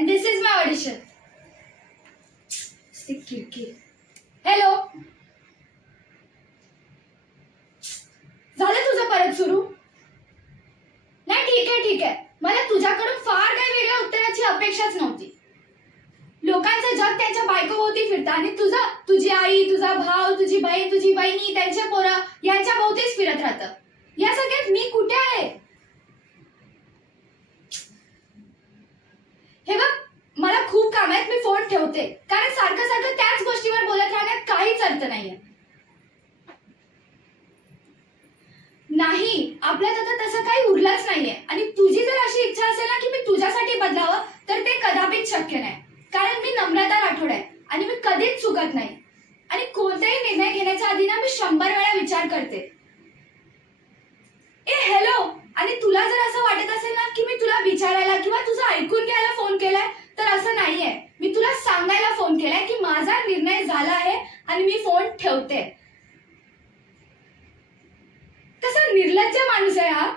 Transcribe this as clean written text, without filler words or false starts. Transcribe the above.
and this is my audition. Hello, झालं तुझं परत सुरू? नाही, ठीक आहे. मला तुझ्याकडून फार काही वेगळ्या उत्तराची अपेक्षाच नव्हती. लोकांचं जग त्यांच्या बायकोभोवती फिरतं आणि तुझी आई, तुझा भाव, तुझी बहीण, तुझी बहिणी, त्यांच्या पोरं यांच्या भोवतीच फिरत राहतं. या सगळ्यात मी कुठे आहे? हे बघ, मला खूप काम आहेत. मी फोन ठेवते, कारण सारखं त्याच गोष्टीवर बोलत राहण्यात काहीच अर्थ नाहीये. नाही, आपल्यात आता तसं काही उरलंच नाहीये. आणि तुझी जर अशी इच्छा असेल ना की मी तुझ्यासाठी बदलावं, तर ते कदापिच शक्य नाही. कारण मी नम्रता राठोड आहे आणि मी कधीच चुकत नाही. आणि कोणताही निर्णय घेण्याच्या आधी ना मी 100 वेळा विचार करते. हॅलो, आणि तुला जर असं वाटत असेल ना की मी तुला विचारायला किंवा तुझं ऐकून घ्यायला फोन केलाय, तर असं नाहीये. मी तुला सांगायला फोन केलाय की माझा निर्णय झाला आहे आणि मी फोन ठेवते. कसा निर्लज्ज माणूस आहे हा.